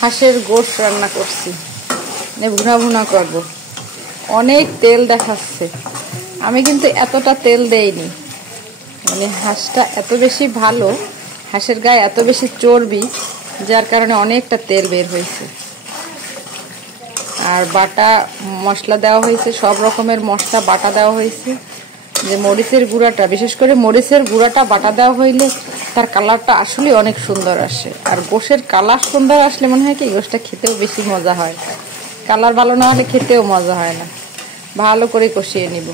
হাঁসের গোশত রান্না করছি, ভুনা ভুনা করব। অনেক তেল দেখাচ্ছে, আমি কিন্তু এতটা তেল দেইনি। মানে হাঁসটা এত বেশি ভালো, হাঁসের গায়ে এত বেশি চর্বি, যার কারণে অনেকটা তেল বের হয়েছে। আর বাটা মশলা দেওয়া হয়েছে, সব রকমের মশলা বাটা দেওয়া হয়েছে। যে মরিচের গুঁড়াটা, বিশেষ করে মরিচের গুঁড়াটা বাটা দেওয়া হইলে তার কালারটা আসলে অনেক সুন্দর আসে। আর গোশের কালার সুন্দর আসলে মনে হয় কি গোশটা খেতেও বেশি মজা হয়। কালার ভালো না হলে খেতেও মজা হয় না। ভালো করে কষিয়ে নিব,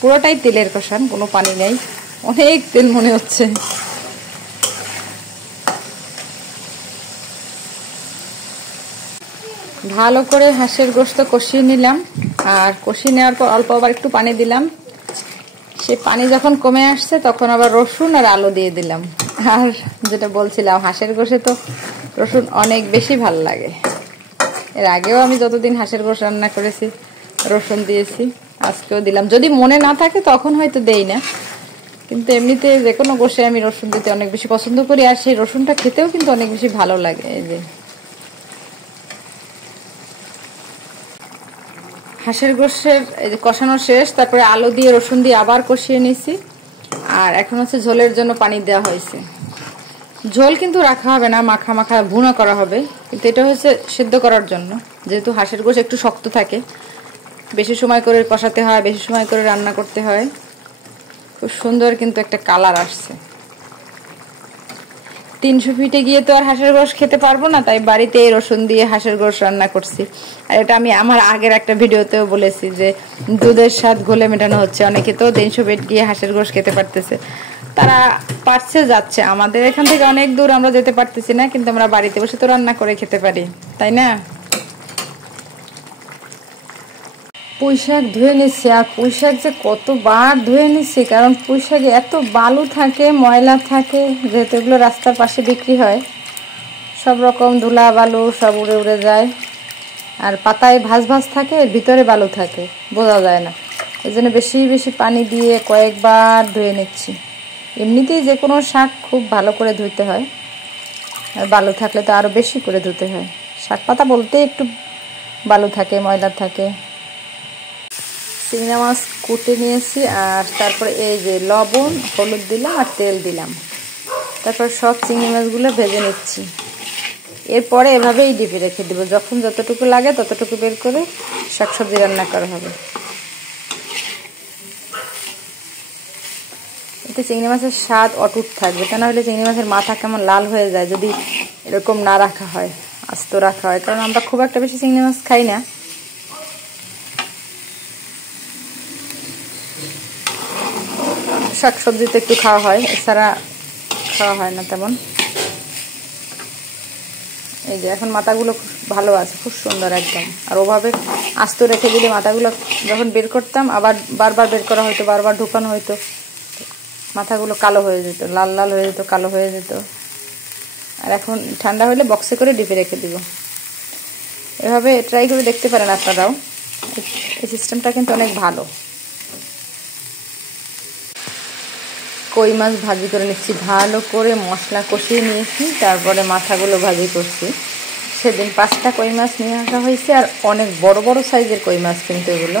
পুরোটাই তেলের কষান, কোনো পানি নেই। অনেক তেল মনে হচ্ছে। ভালো করে হাঁসের গোশত কষিয়ে নিলাম। আর কষিয়ে নেওয়ার পর অল্প আবার একটু পানি দিলাম। সে পানি যখন কমে আসছে তখন আবার রসুন আর আলু দিয়ে দিলাম। আর যেটা বলছিলাম, হাঁসের গোশে তো রসুন অনেক বেশি ভাল লাগে। এর আগেও আমি যতদিন হাঁসের গোশ রান্না করেছি রসুন দিয়েছি, আজকেও দিলাম। যদি মনে না থাকে তখন হয়তো দেই না, কিন্তু এমনিতে যে কোনো গোশে আমি রসুন দিতে অনেক বেশি পছন্দ করি। আর সেই রসুনটা খেতেও কিন্তু অনেক বেশি ভালো লাগে। এই যে হাঁসের গোশের কষানো শেষ, তারপরে আলু দিয়ে রসুন দিয়ে আবার কষিয়ে নিয়েছি। আর এখন হচ্ছে ঝোলের জন্য পানি দেওয়া হয়েছে। ঝোল কিন্তু রাখা হবে না, মাখা মাখা ভুনা করা হবে। কিন্তু এটা হচ্ছে সেদ্ধ করার জন্য, যেহেতু হাঁসের গোশ একটু শক্ত থাকে, বেশি সময় করে কষাতে হয়, বেশি সময় করে রান্না করতে হয়। খুব সুন্দর কিন্তু একটা কালার আসছে। 300 ফিটে গিয়ে তো আর হাঁসের গোশ খেতে পারবো না, তাই বাড়িতে রসুন দিয়ে হাঁসের গোশ রান্না করছি। আর এটা আমি আমার আগের একটা ভিডিওতেও বলেছি যে দুধের স্বাদ ঘোলে মেটানো হচ্ছে। অনেকে তো 300 ফিট গিয়ে হাঁসের গোশ খেতে পারতেছে, তারা পারছে, যাচ্ছে। আমাদের এখান থেকে অনেক দূর আমরা যেতে পারতেছি না, কিন্তু আমরা বাড়িতে বসে তো রান্না করে খেতে পারি, তাই না? পুঁই শাক ধুয়ে নিচ্ছি। আর পুঁই শাক যে কতবার ধুয়ে নিচ্ছি, কারণ পুঁই শাকে এত বালু থাকে, ময়লা থাকে। যেহেতু এগুলো রাস্তার পাশে বিক্রি হয়, সব রকম ধুলা বালু সব উড়ে উড়ে যায়। আর পাতায় ভাঁজ ভাঁজ থাকে, এর ভিতরে বালু থাকে, বোঝা যায় না। এই জন্য বেশি বেশি পানি দিয়ে কয়েকবার ধুয়ে নিচ্ছি। এমনিতেই যে কোনো শাক খুব ভালো করে ধুতে হয়, আর বালু থাকলে তো আরও বেশি করে ধুতে হয়। শাক পাতা বলতে একটু বালু থাকে, ময়লা থাকে। চিংড়ি মাছ কুটে নিয়েছি, আর তারপরে এই যে লবণ হলুদ দিলাম আর তেল দিলাম। তারপর সব চিংড়ি মাছগুলো ভেজে নিচ্ছি। এরপরে এভাবেই ডিপে রেখে দেবো, যখন যতটুকু লাগে ততটুকু বের করে শাকসবজি রান্না করা হবে। এতে চিংড়ি মাছের স্বাদ অটুট থাকবে, তা না হলে চিংড়ি মাছের মাথা কেমন লাল হয়ে যায় যদি এরকম না রাখা হয়, আস্ত রাখা হয়। কারণ আমরা খুব একটা বেশি চিংড়ি মাছ খাই না। শাকসবজিতে একটু খাওয়া হয়, এছাড়া খাওয়া হয় না তেমন। এই যে এখন মাথাগুলো খুব ভালো আছে, খুব সুন্দর একদম। আর ওভাবে আস্ত রেখে দিলে মাথাগুলো যখন বের করতাম, আবার বারবার বের করা হয়তো, বারবার ঢুকানো হয়তো, মাথাগুলো কালো হয়ে যেত, লাল লাল হয়ে যেত, কালো হয়ে যেত। আর এখন ঠান্ডা হলে বক্সে করে ডিপে রেখে দিব। এভাবে ট্রাই করে দেখতে পারেন আপনারাও, এই সিস্টেমটা কিন্তু অনেক ভালো। কই মাছ ভাজি করে নিচ্ছি, ভালো করে মশলা কষিয়ে নিয়েছি, তারপরে মাথাগুলো ভাজি করছি। সেদিন 5টা কই মাছ নিয়ে আসা হয়েছে, আর অনেক বড় বড় সাইজের কই মাছ কিন্তু এগুলো।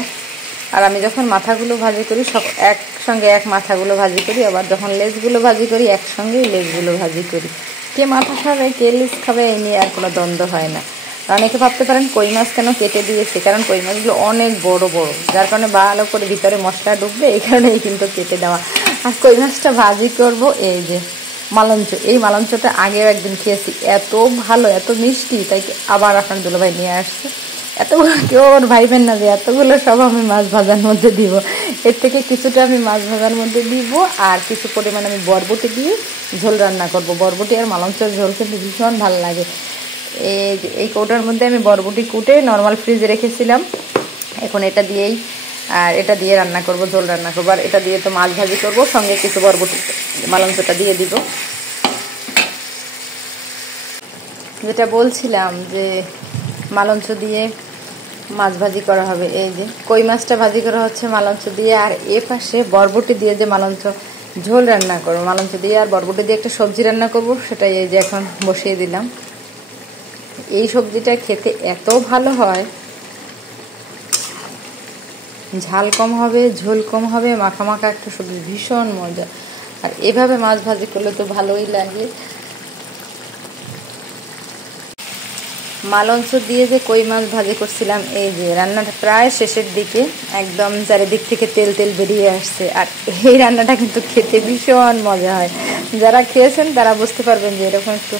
আর আমি যখন মাথাগুলো ভাজি করি সব একসঙ্গে মাথাগুলো ভাজি করি, আবার যখন লেজগুলো ভাজি করি একসঙ্গেই লেজগুলো ভাজি করি। কে মাথা খাবে কে লেজ খাবে এই নিয়ে আর কোনো দ্বন্দ্ব হয় না। অনেকে ভাবতে পারেন কই মাছ কেন কেটে দিয়েছে, কারণ কই মাছগুলো অনেক বড় বড়, যার কারণে ভালো করে ভিতরে মশলা ঢুকবে, এই কারণেই কিন্তু কেটে দেওয়া। আর কই মাছটা ভাজি করব এই যে মালঞ্চ, এই মালঞ্চটা আগেও একদিন খেয়েছি, এত ভালো, এত মিষ্টি, তাই আবার আপনার দুলাভাই নিয়ে আসছে। এতগুলো কেউ আবার ভাইবেন না যে এতগুলো সব আমি মাছ ভাজার মধ্যে দিব। এর থেকে কিছুটা আমি মাছ ভাজার মধ্যে দিব, আর কিছু পরিমাণ আমি বরবটি দিয়ে ঝোল রান্না করব। বরবটি আর মালঞ্চের ঝোল কিন্তু ভীষণ ভালো লাগে। এই কৌটার মধ্যে আমি বরবটি কুটে নর্মাল ফ্রিজে রেখেছিলাম, এখন এটা দিয়েই আর এটা দিয়ে রান্না করব, ঝোল রান্না করবো। আর এটা দিয়ে তো মাছ ভাজি করব, সঙ্গে কিছু বরবটি মালঞ্চটা দিয়ে দিব। যেটা বলছিলাম যে মালঞ্চ দিয়ে মাছ ভাজি করা হবে, এই যে কই মাছটা ভাজি করা হচ্ছে মালঞ্চ দিয়ে, আর এ পাশে বরবটি দিয়ে যে মালঞ্চ ঝোল রান্না করবো, মালঞ্চ দিয়ে আর বরবটি দিয়ে একটা সবজি রান্না করব, সেটাই এই যে এখন বসিয়ে দিলাম। এই সবজিটা খেতে এত ভালো হয়, ঝাল কম হবে, ঝোল কম হবে, মাখা মাখা একটা সবজি, ভীষণ মজা। আর এভাবে মাছ ভাজি করলে তো ভালোই লাগে। মালঞ্চ দিয়ে যে কই মাছ ভাজি করছিলাম, এই যে রান্নাটা প্রায় শেষের দিকে, একদম চারিদিক থেকে তেল তেল বেরিয়ে আসছে। আর এই রান্নাটা কিন্তু খেতে ভীষণ মজা হয়। যারা খেয়েছেন তারা বুঝতে পারবেন যে এরকম একটু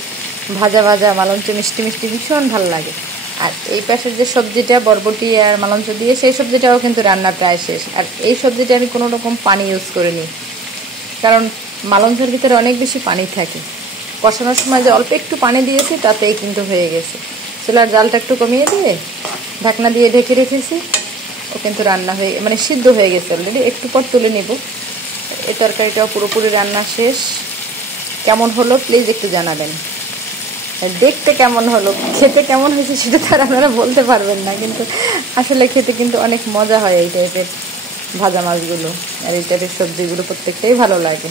ভাজা ভাজা মালঞ্চ মিষ্টি মিষ্টি ভীষণ ভালো লাগে। আর এই পাশের যে সবজিটা বরবটি আর মালঞ্চ দিয়ে, সেই সবজিটাও কিন্তু রান্না প্রায় শেষ। আর এই সবজিটা আমি কোনো রকম পানি ইউজ করিনি, কারণ মালঞ্চের ভিতরে অনেক বেশি পানি থাকে। কষানোর সময় যে অল্প একটু পানি দিয়েছি তাতেই কিন্তু হয়ে গেছে। চুলার জালটা একটু কমিয়ে দিয়ে ঢাকনা দিয়ে ঢেকে রেখেছি, ও কিন্তু রান্না হয়ে মানে সিদ্ধ হয়ে গেছে অলরেডি। একটু পর তুলে নেব। এই তরকারিটাও পুরোপুরি রান্না শেষ। কেমন হলো প্লিজ একটু জানাবেন। দেখতে কেমন হলো, খেতে কেমন হয়েছে সেটা তো আর আপনারা বলতে পারবেন না, কিন্তু আসলে খেতে কিন্তু অনেক মজা হয় এই টাইপের ভাজা মাছগুলো। আর এই টাইপের সবজিগুলো প্রত্যেকটাই ভালো লাগে।